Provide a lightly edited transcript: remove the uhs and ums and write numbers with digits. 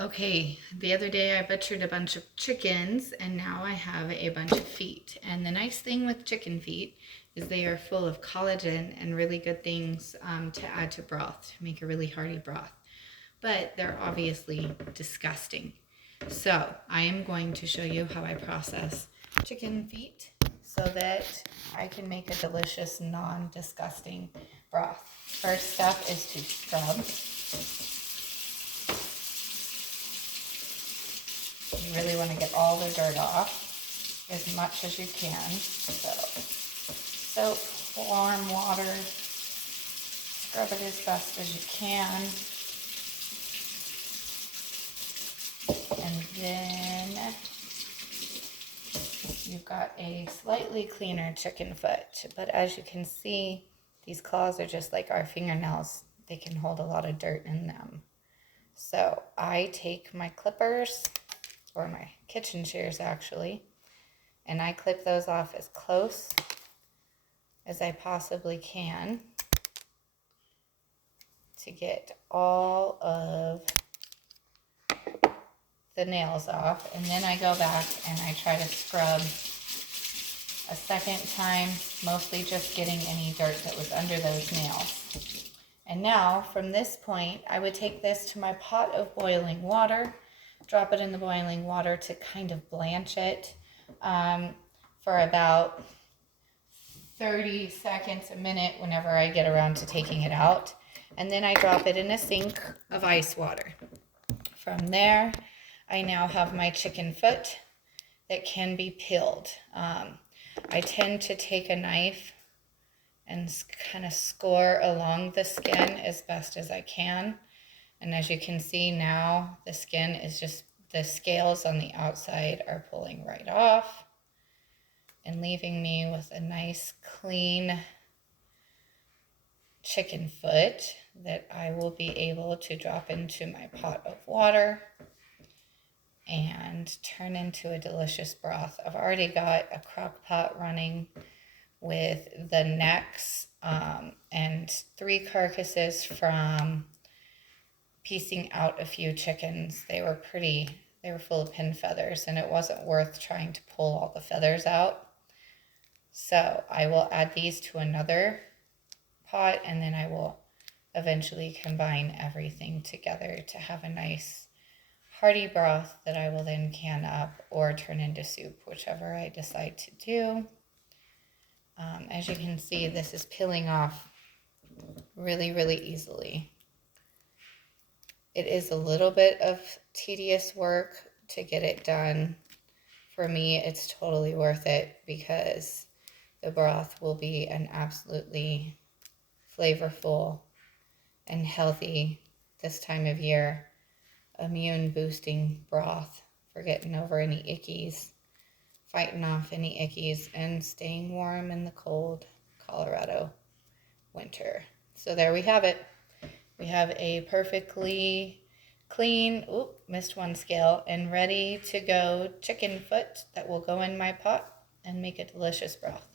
Okay, the other day I butchered a bunch of chickens and now I have a bunch of feet. And the nice thing with chicken feet is they are full of collagen and really good things to add to broth to make a really hearty broth. But they're obviously disgusting. So I am going to show you how I process chicken feet so that I can make a delicious, non-disgusting broth. First step is to scrub. You really want to get all the dirt off as much as you can. So, soap, warm water, scrub it as best as you can. And then you've got a slightly cleaner chicken foot. But as you can see, these claws are just like our fingernails. They can hold a lot of dirt in them. So I take my clippers, or my kitchen shears actually, and I clip those off as close as I possibly can to get all of the nails off. And then I go back and I try to scrub a second time, mostly just getting any dirt that was under those nails. And now from this point, I would take this to my pot of boiling water, drop it in the boiling water to kind of blanch it for about 30 seconds, a minute, whenever I get around to taking it out. And then I drop it in a sink of ice water. From there, I now have my chicken foot that can be peeled. I tend to take a knife and kind of score along the skin as best as I can. And as you can see now, the skin is just, the scales on the outside are pulling right off and leaving me with a nice clean chicken foot that I will be able to drop into my pot of water and turn into a delicious broth. I've already got a crock pot running with the necks and 3 carcasses from piecing out a few chickens. They were full of pin feathers, and it wasn't worth trying to pull all the feathers out. So I will add these to another pot, and then I will eventually combine everything together to have a nice hearty broth that I will then can up or turn into soup, whichever I decide to do. As you can see, this is peeling off really, really easily. It is a little bit of tedious work to get it done. For me, it's totally worth it because the broth will be an absolutely flavorful and healthy, this time of year, immune boosting broth for getting over any ickies, fighting off any ickies, and staying warm in the cold Colorado winter. So there we have it. We have a perfectly clean, missed one scale, and ready to go chicken foot that will go in my pot and make a delicious broth.